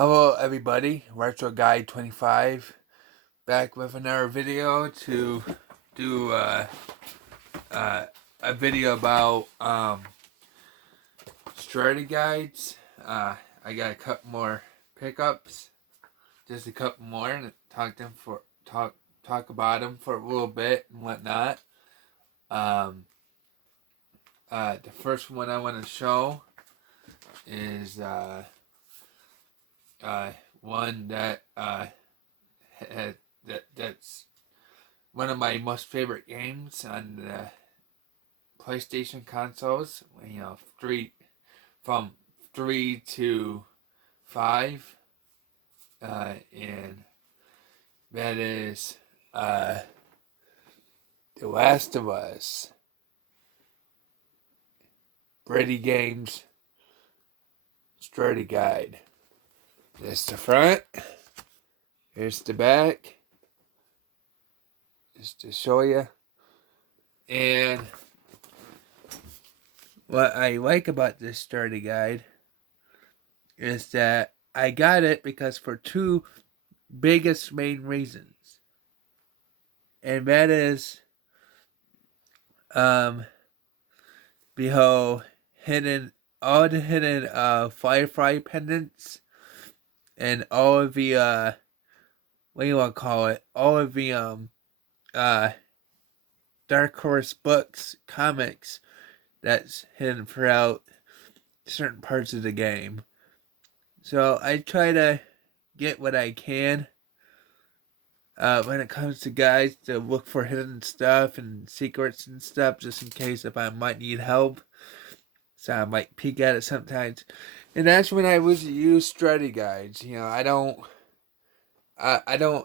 Hello everybody, Retro Guy 25 back with another video to do uh, a video about strategy guides. I got a couple more pickups, just a couple more, and talk about them for a little bit and whatnot. The first one I want to show is one that that's one of my most favorite games on the PlayStation consoles. You know, from 3 to 5, and that is The Last of Us. Brady Games Strategy Guide. This the front. Here's the back. Just to show you. And what I like about this strategy guide is that I got it because for two biggest main reasons. And that is behold all the hidden Firefly pendants and all of the what do you want to call it? All of the Dark Horse books, comics that's hidden throughout certain parts of the game. So I try to get what I can when it comes to guides to look for hidden stuff and secrets and stuff, just in case if I might need help. So I might peek at it sometimes. And that's when I would use strategy guides. You know, I don't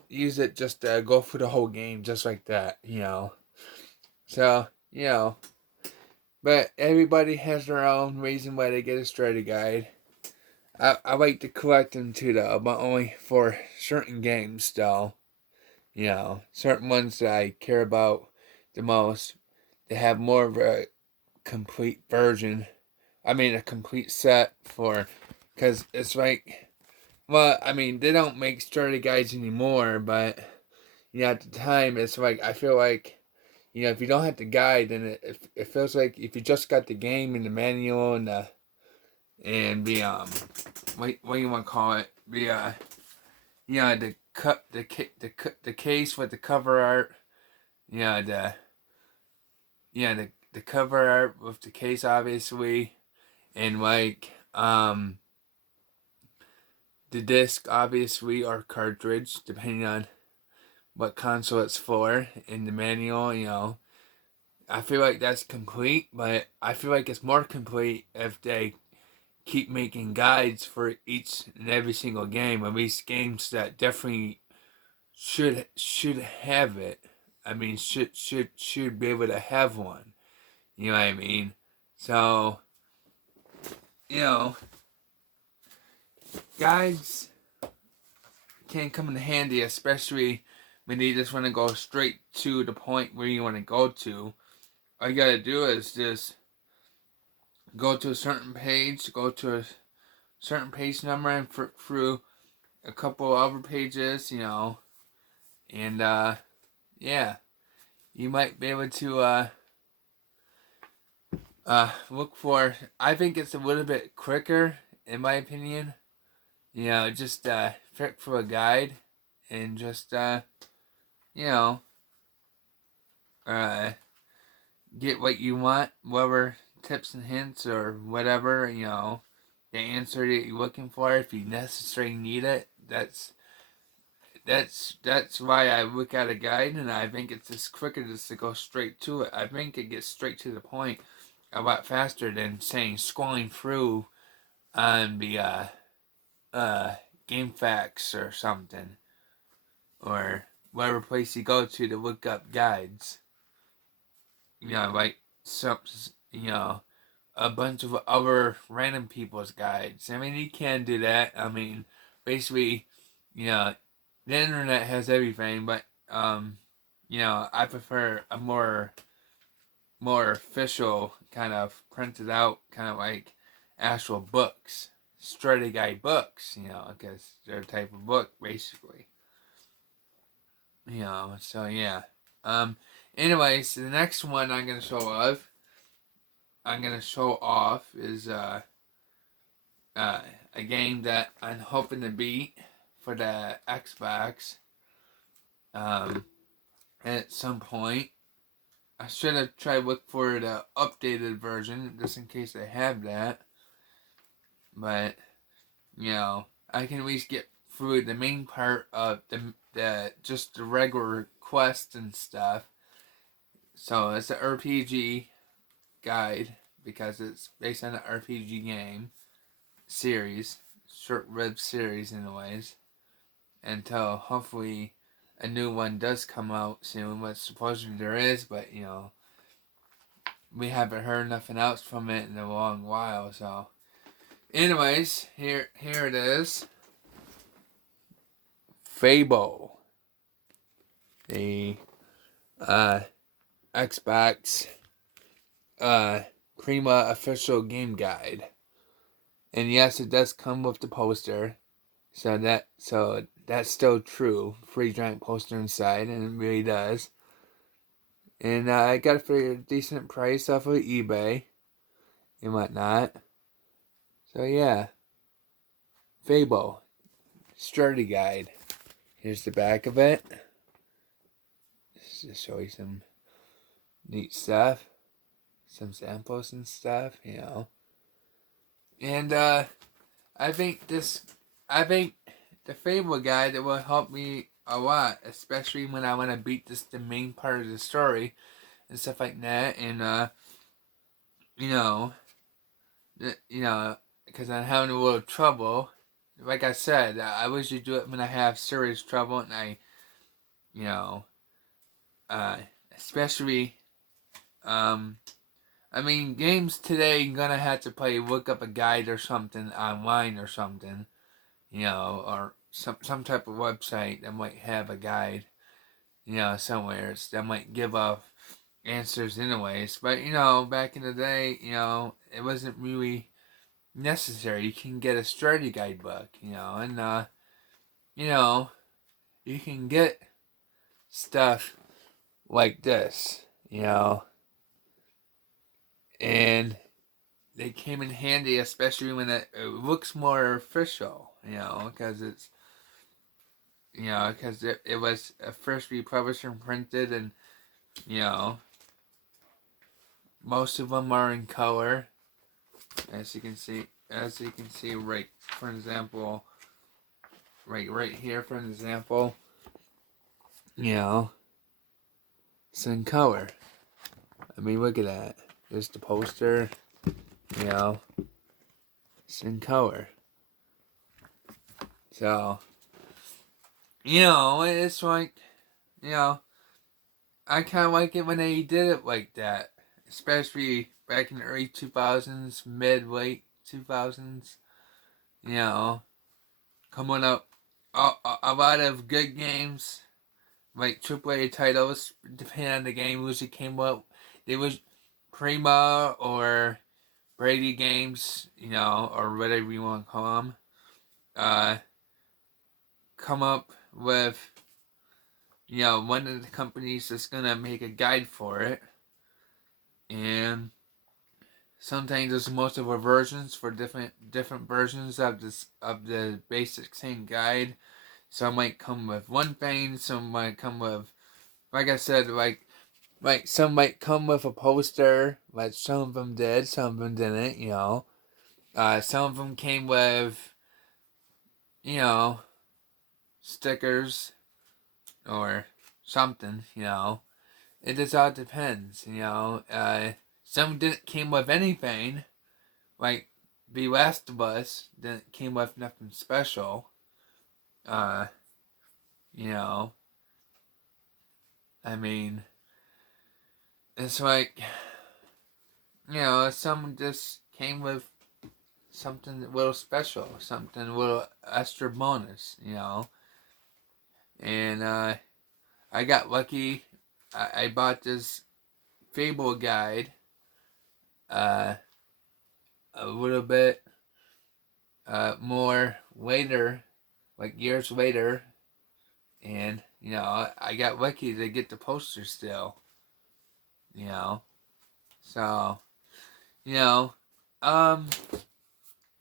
use it just to go through the whole game just like that, you know. So, you know, but everybody has their own reason why they get a strategy guide. I like to collect them too, though, but only for certain games, though. You know, certain ones that I care about the most. They have more of a complete version. I mean, a complete set for, because it's like, well, I mean, they don't make strategy guides anymore, but you know, at the time, it's like I feel like, you know, if you don't have the guide, then it feels like if you just got the game and the manual and the what do you want to call it? You know, the case with the cover art. You know, the cover art with the case, obviously, and like the disc, obviously, or cartridge, depending on what console it's for, in the manual. You know, I feel like that's complete, but I feel like it's more complete if they keep making guides for each and every single game. At least games that definitely should have it. I mean, should be able to have one. You know what I mean? So, you know, guides can come in handy, especially when you just want to go straight to the point where you want to go to. All you gotta do is just go to a certain page, go to a certain page number, and through a couple other pages, you know, and yeah, you might be able to look for. I think it's a little bit quicker, in my opinion. You know, just pick for a guide and just you know uh get what you want, whatever tips and hints or whatever, you know, the answer that you're looking for if you necessarily need it. That's why I look at a guide, and I think it's just quicker just to go straight to it. I think it gets straight to the point a lot faster than saying scrolling through on the game facts or something, or whatever place you go to look up guides. You know, like some, you know, a bunch of other random people's guides. I mean, you can do that. I mean, basically, you know, the internet has everything, but you know, I prefer a more official kind of printed out kind of like actual books. strategy guide books, because they're a type of book, basically. So yeah. Anyways, the next one I'm going to show off is a game that I'm hoping to beat for the Xbox at some point. I should have tried to look for the updated version just in case they have that. But, I can at least get through the main part of the just the regular quests and stuff. So it's an RPG guide because it's based on an RPG game series, short-lived series in a ways, until hopefully a new one does come out soon, which supposedly there is, but we haven't heard nothing else from it in a long while. So, anyways, here it is, Fable, the Xbox Prima official game guide, and yes, it does come with the poster. So that's still true. Free giant poster inside, and it really does. And I got it for a decent price off of eBay and whatnot. So yeah, Fable Strategy Guide. Here's the back of it. Just to show you some neat stuff, some samples and stuff, And I think the Fable guide will help me a lot, especially when I want to beat the main part of the story and stuff like that. And because I'm having a little trouble. Like I said, I usually do it when I have serious trouble, and you know, especially, games today you're gonna have to look up a guide or something online or something, or some type of website that might have a guide, somewhere that might give off answers anyways. But back in the day, it wasn't really necessary. You can get a strategy guidebook, and you can get stuff like this, and they came in handy, especially when it looks more official, because it's, because it was first republished and printed, and, most of them are in color, as you can see, right, for example, right here, for example, it's in color. Look at that. There's the poster, it's in color. So, it's like, I kind of like it when they did it like that. Especially back in the early 2000s, late 2000s, coming up a lot of good games, like AAA titles, depending on the game, usually came up. They was Prima or Brady games, or whatever you want to call them, come up with, one of the companies that's going to make a guide for it. And sometimes there's multiple versions for different versions of the basic same guide. Some might come with one thing, some might come with, like I said, like some might come with a poster, like some of them did, some of them didn't, some of them came with, stickers or something, It just all depends, some didn't came with anything, like The Last of Us didn't came with nothing special. Uh, you know, it's like, some just came with something a little special, something a little extra bonus, And I got lucky. I bought this Fable guide a little bit more later, like years later, and I got lucky to get the poster still. You know, so you know, um,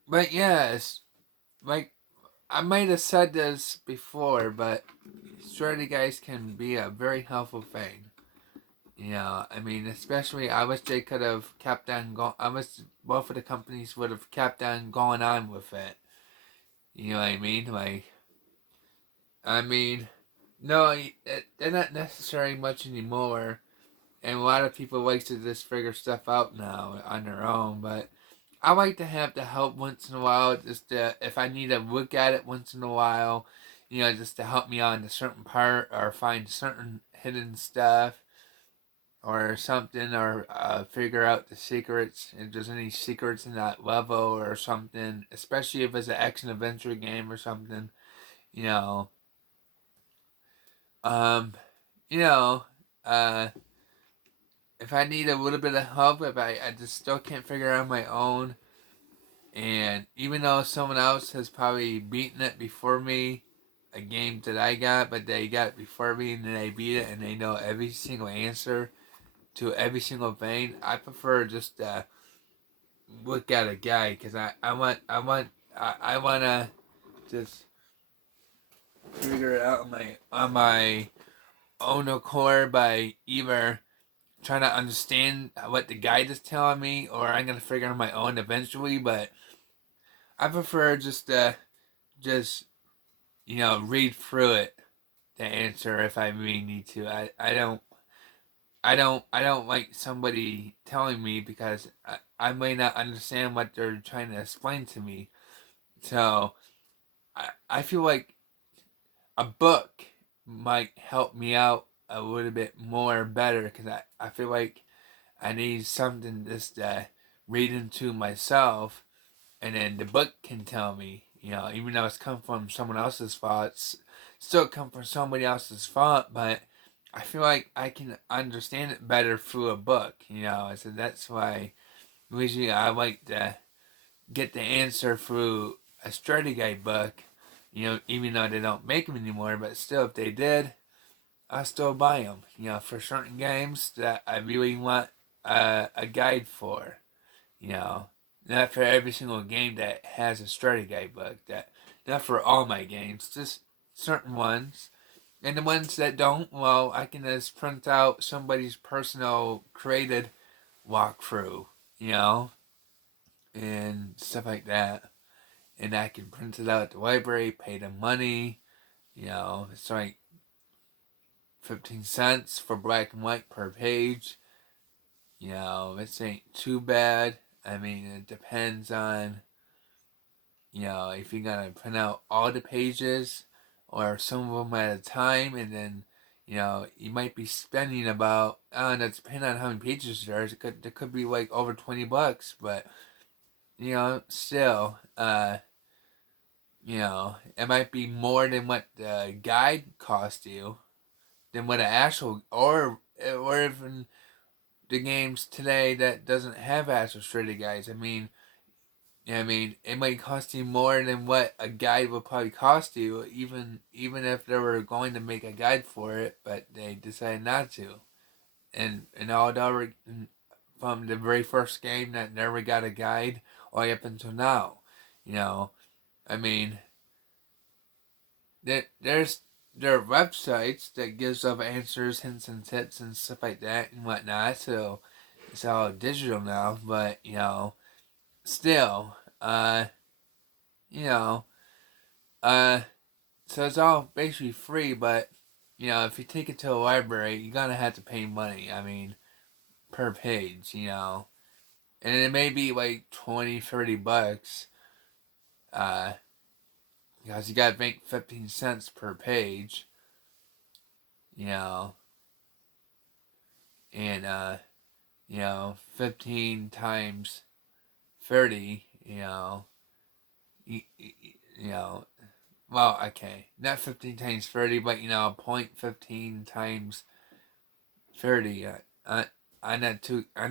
but yes, like I might have said this before, but strategy guys can be a very helpful thing. I mean, especially I wish they could have kept on going. I wish both of the companies would have kept on going on with it. You know what I mean? No, they're not necessary much anymore, and a lot of people like to just figure stuff out now on their own. But I like to have the help once in a while, just if I need to look at it once in a while, just to help me on a certain part or find certain hidden stuff or something, or figure out the secrets, if there's any secrets in that level or something, especially if it's an action adventure game or something, you know. Um, you know, uh, if I need a little bit of help, if I just still can't figure out my own, and even though someone else has probably beaten it before me, a game that I got, but they got it before me and then they beat it and they know every single answer to every single thing, I prefer just look at a guy because I want to just figure it out on my own accord by either trying to understand what the guide is telling me, or I'm gonna figure it on my own eventually. But I prefer just read through it to answer if I really need to. I don't like somebody telling me because I may not understand what they're trying to explain to me. So I feel like a book might help me out a little bit more better because I feel like I need something just to read into myself, and then the book can tell me, even though it's come from someone else's thoughts, still come from somebody else's thought, but I feel like I can understand it better through a book, so that's why usually I like to get the answer through a strategy guide book, even though they don't make them anymore, but still, if they did, I still buy them, for certain games that I really want a guide for, you know. Not for every single game that has a strategy guide book, not for all my games, just certain ones. And the ones that don't, well, I can just print out somebody's personal created walkthrough, you know, and stuff like that. And I can print it out at the library, pay them money, it's like 15 cents for black and white per page. It ain't too bad. I mean, it depends on, if you're gonna print out all the pages or some of them at a time, and then, you might be spending about, I don't know, depending on how many pages there could be like over $20, but, still, it might be more than what the guide cost you, than what an actual, or even the games today that doesn't have actual strategy guides. It might cost you more than what a guide would probably cost you, even if they were going to make a guide for it, but they decided not to. And all the from the very first game that never got a guide all the way up until now, you know. I mean, there's there are websites that gives up answers, hints and tips and stuff like that and whatnot. So it's all digital now, but still, you know, uh, so it's all basically free. But if you take it to a library, you're gonna have to pay money. I mean, per page, and it may be like 20, $30, uh, because you gotta make 15 cents per page, you know, and 15 times 30, you know, well, okay, not 15 times 30, but, point 15 times 30. I'm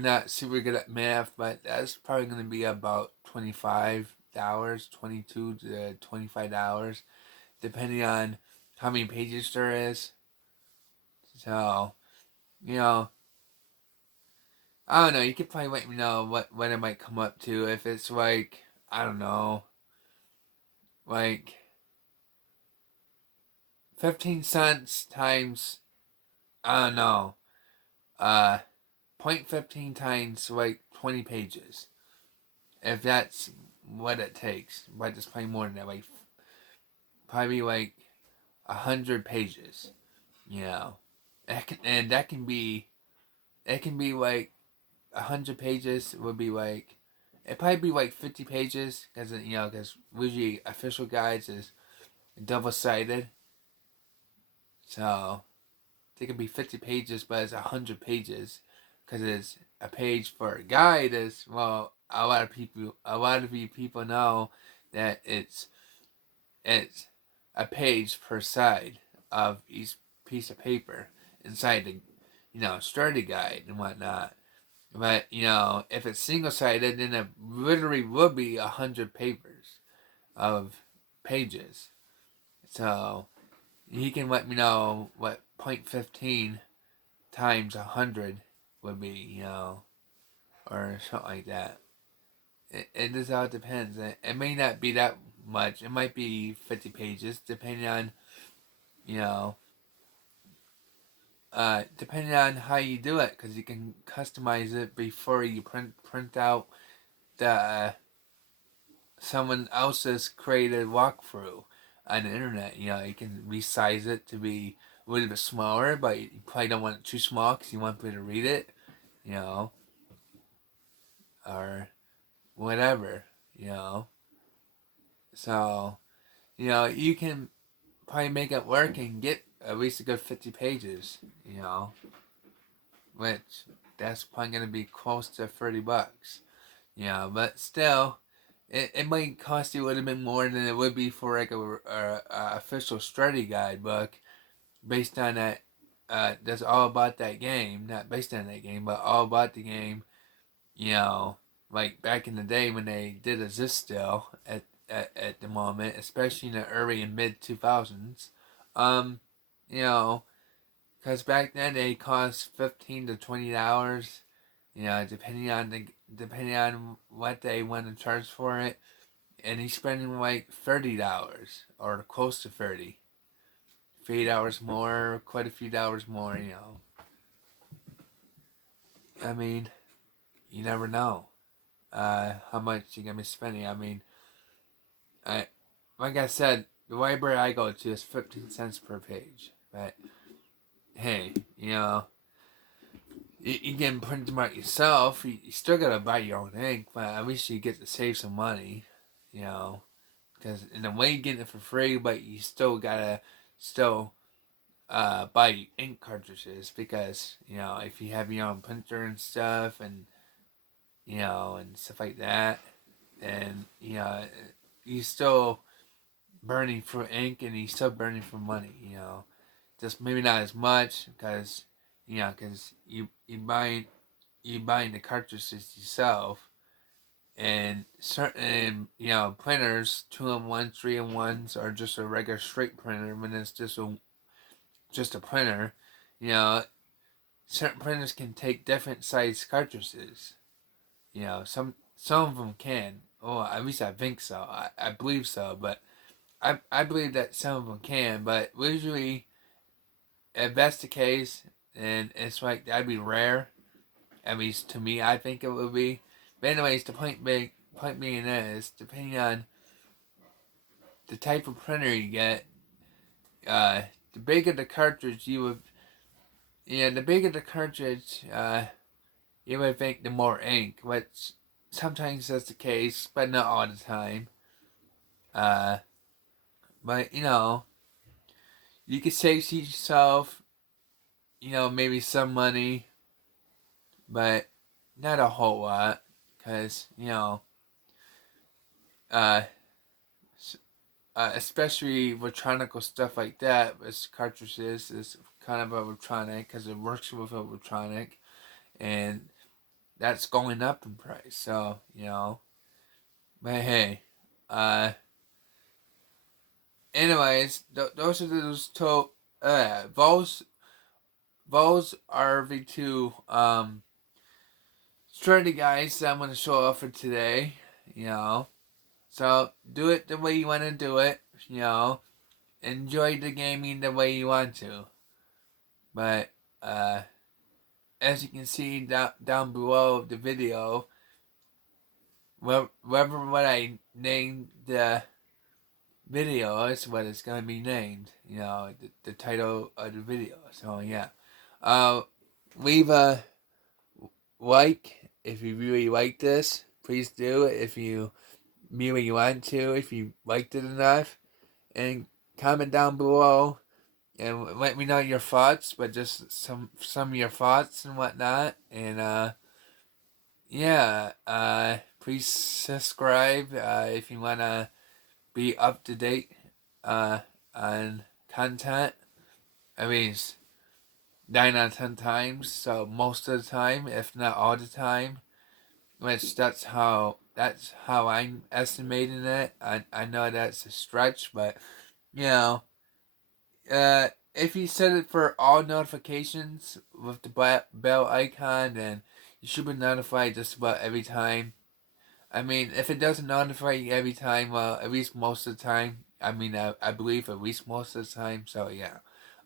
not super good at math, but that's probably going to be about 25, $22 to $25, depending on how many pages there is. So, you know, I don't know. You could probably let me know what it might come up to. If it's like, I don't know, like 15 cents times, I don't know, 0.15 times like 20 pages. If that's what it takes. But it's probably more than that. Like, probably like 100 pages, you know. And that can be, it can be like 100 pages would be like, it'd probably be like 50 pages, because, you know, because usually official guides is double-sided. So, it could be 50 pages, but it's 100 pages, because it's a page for a guide is, well, a lot of you people know that it's a page per side of each piece of paper inside the, you know, study guide and whatnot. But, you know, if it's single-sided, then it literally would be 100 papers of pages. So, he can let me know what 0.15 times 100 would be, you know, or something like that. It just all depends. It may not be that much. It might be 50 pages, depending on, you know, depending on how you do it, because you can customize it before you print out the someone else's created walkthrough on the internet. You know, you can resize it to be a little bit smaller, but you probably don't want it too small because you want people to read it, you know, or whatever, you know. So, you know, you can probably make it work and get at least a good 50 pages, you know, which that's probably going to be close to $30, you know, but still, it might cost you a little bit more than it would be for like a official study guide book based on that, that's all about that game, not based on that game, but all about the game, you know, like back in the day when they did exist still at the moment, especially in the early and mid 2000s. You know, because back then they cost $15 to $20, you know, depending on what they want to charge for it, and he's spending like $30 or close to 30. $3 more, quite a few dollars more, you know. I mean, you never know how much you're gonna be spending. I mean, I like I said, the library I go to is 15 cents per page. But hey, you know, you can print them out yourself. You still gotta buy your own ink, but at least you get to save some money, you know. Because in a way, you get it for free, but you still gotta still buy ink cartridges, because, you know, if you have your own printer and stuff, and, you know, and stuff like that, and, you know, you still burning for ink, and he's still burning for money, you know. Just maybe not as much, because, you know, because you buying the cartridges yourself, and certain, you know, printers, 2-in-1, 3-in-1s, or just a regular straight printer, when it's just a printer, you know, certain printers can take different size cartridges. You know, some of them can. Oh, at least I think so. I believe so, but I believe that some of them can, but usually, if that's the case, and it's like, that'd be rare. At least to me, I think it would be. But anyways, the point being is, depending on the type of printer you get, the bigger the cartridge you would, yeah, the bigger the cartridge, you would think the more ink, which sometimes that's the case, but not all the time. Uh, but, you know, you could save yourself, you know, maybe some money, but not a whole lot, because, you know, uh, especially electronical stuff like that, as cartridges is kind of electronic, because it works with electronic, and that's going up in price, so, you know, but hey, Anyways, those are those those are the two strategy guides that I'm gonna show off for today. You know, so do it the way you want to do it. You know, enjoy the gaming the way you want to. But as you can see down below the video, whatever what I named the video is what it's gonna be named. You know, the title of the video. So yeah, leave a like if you really like this. Please do it if you really want to. If you liked it enough, and comment down below and let me know your thoughts. But just some of your thoughts and whatnot. And yeah, please subscribe if you wanna be up to date on content. I mean, 9 out of 10 times, so most of the time, if not all the time, which that's how I'm estimating it. I know that's a stretch, but you know, if you set it for all notifications with the bell icon, then you should be notified just about every time. I mean, if it doesn't notify you every time, well, at least most of the time. I mean, I believe at least most of the time. So yeah,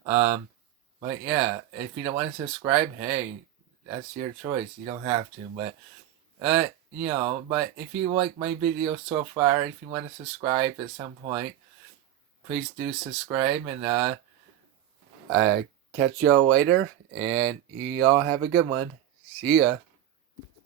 but yeah, if you don't want to subscribe, hey, that's your choice. You don't have to, but you know, but if you like my video so far, if you want to subscribe at some point, please do subscribe, and catch y'all later, and y'all have a good one. See ya.